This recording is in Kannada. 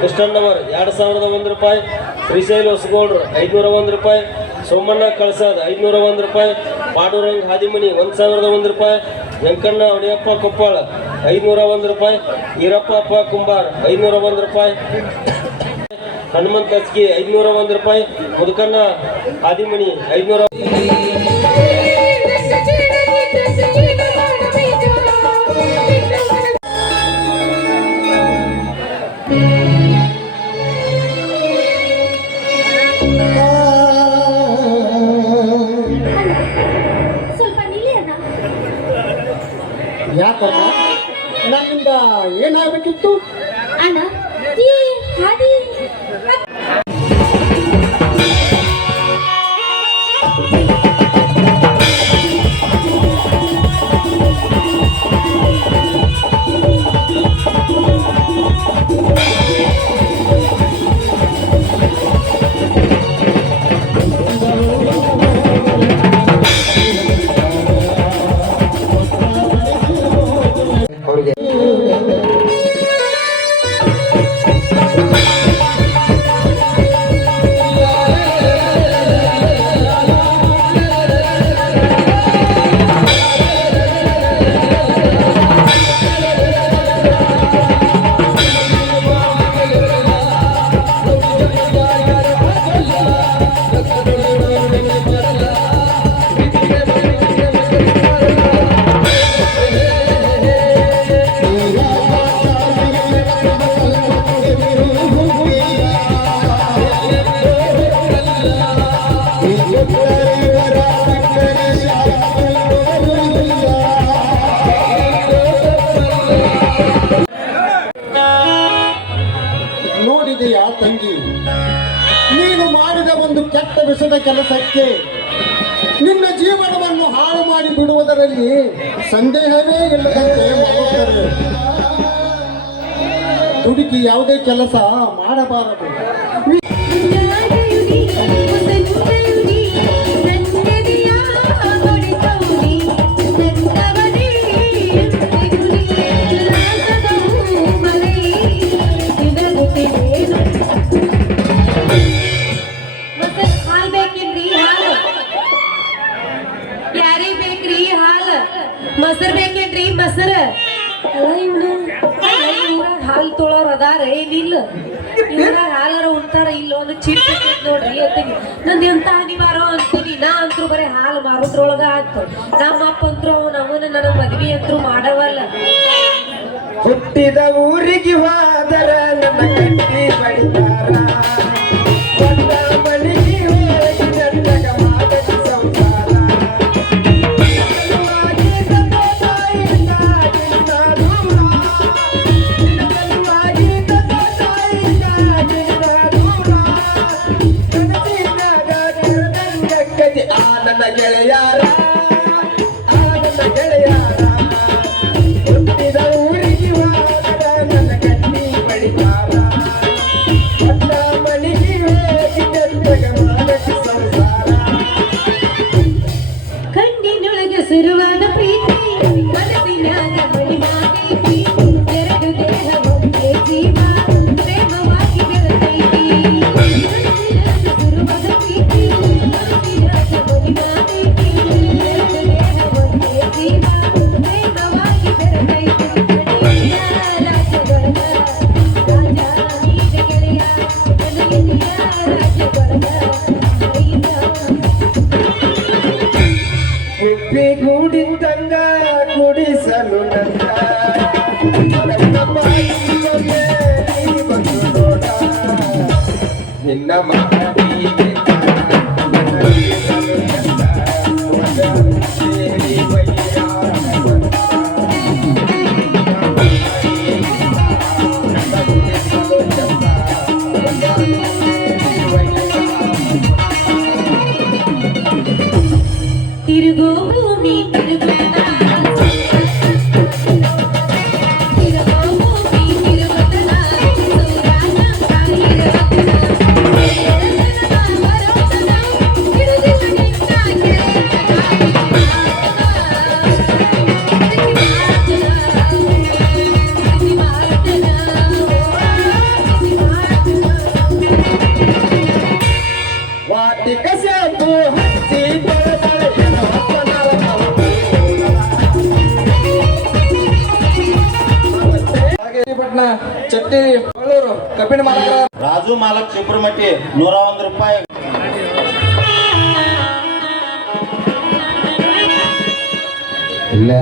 ಮಿಸ್ಟರ್ ನಂಬರ್ 2001 ರೂಪಾಯಿ, ಶ್ರೀಶೈಲ ಹೊಸಗೌಡ್ರು 501 ರೂಪಾಯಿ, ಸೋಮಣ್ಣ ಕಳಸಾದ್ 501 ರೂಪಾಯಿ, ಪಾಂಡುರಂಗ್ ಹಾದಿಮನಿ 1001 ರೂಪಾಯಿ, ವೆಂಕಣ್ಣ ಒಡೆಯಪ್ಪ ಕೊಪ್ಪಾಳ 501 ರೂಪಾಯಿ, ಈರಪ್ಪ ಅಪ್ಪ ಕುಂಬಾರ್ 501 ರೂಪಾಯಿ, ಹನುಮಂತ ಅಸ್ಕಿ 501 ರೂಪಾಯಿ, ಮುದುಕಣ್ಣ ಹಾದಿಮನಿ 500. ಯಾಕಮ್ಮ ನನ್ನಿಂದ ಏನಾಗಬೇಕಿತ್ತು ಅಣ್ಣ? ಈ ಹಾದಿ ನೋಡಿದೆಯಾ ತಂಗಿ, ನೀನು ಮಾಡಿದ ಒಂದು ಕೆಟ್ಟ ವಿಷದ ಕೆಲಸಕ್ಕೆ ನಿನ್ನ ಜೀವನವನ್ನು ಹಾಳು ಮಾಡಿ ಬಿಡುವುದರಲ್ಲಿ ಸಂದೇಹವೇ ಇಲ್ಲದಂತೆ ಮಾಡುತ್ತಾರೆ. ಹುಡುಕಿ ಯಾವುದೇ ಕೆಲಸ ಮಾಡಬಾರದು. ಮೊಸರು ಬೇಕೇನ್ರಿ? ಮೊಸರ ಹಾಲು ತೊಳೋರ್ ಅದಾರ ಏನಿಲ್ಲ, ಇವ್ರಾಗ ಹಾಲರ ಉಂಟಾರ ಇಲ್ಲ ಒಂದು ಚಿಟ್ ನೋಡ್ರಿ ಅಂತೀನಿ. ನಂದು ಎಂತ ಅನಿವಾರ ಅಂತೀನಿ. ನಾ ಅಂತೂ ಬರೀ ಹಾಲು ಮಾರೋದ್ರೊಳಗ ಆಯ್ತು. ನಮ್ಮ ಅಪ್ಪ ಅಂತೂ ಅವನ ನನ್ನ ಮದ್ವಿ ಅಂತೂ ಮಾಡವಲ್ಲ. ಹುಟ್ಟಿದ ಊರಿಗೆ ಹೋದರ ನನ್ನ ಕಟ್ಟಿ ಬಡಿತಾರ, ಮನೆಗೆ ಹೋಗಿ ನನ್ನಗ ಮಾಡದ ಸಂಸಾರ. ನನ್ನ ಗೆಳೆಯಾರ ನನ್ನ ಗೆಳೆಯಾರ ಹುಟ್ಟಿದ ಊರಿಗೆ ಹೋದ ನನ್ನ ಕಟ್ಟಿ ಬಡಿತಾರ, ನನ್ನ ಮನೆಗೆ ಹೋಗಿ ನನ್ನಗ ಮಾಡದ ಸಂಸಾರ. ಕಣ್ಣಿನೊಳಗೆ ಸುರುವಾದ ಪ್ರೀತಿ, ಮನಸ್ಸಿನಾಗ ಮಣಿಮಾಗೈತಿ, ಎರಡು ದೇಹ ಒಂದೇ ಜೀವ ಪ್ರೇಮವಾಗಿ ಬೆರೆತೈತಿ. ಸುರುವಾದ ಪ್ರೀತಿ, ಮನಸ್ಸಿನಾಗ ಮಣಿಮಾಗೈತಿ, ಎರಡು ದೇಹ ಒಂದೇ ಜೀವ ಪ್ರೇಮವಾಗಿ ಬೆರೆತೈತಿ. ರಾಜಗೊಳಗ ರಾಜ ನೀಗ ಗೆಳೆಯ, ನನಗೆದೆಯ ರಾಜಗೊಳಗ ಗುಡಿದಂಗ ಕುಡಿಸಲು ನನ್ನ ನಿನ್ನ ಮಾತಿಗೆ ಶೆಟ್ಟಿ ಬೆಂಗಳೂರು ಕಬ್ಬಿಣ ಮಾಲಕ ರಾಜು ಮಾಲಕ್ ಚಿಪ್ರಮಟ್ಟಿ 101 ರೂಪಾಯಿ. La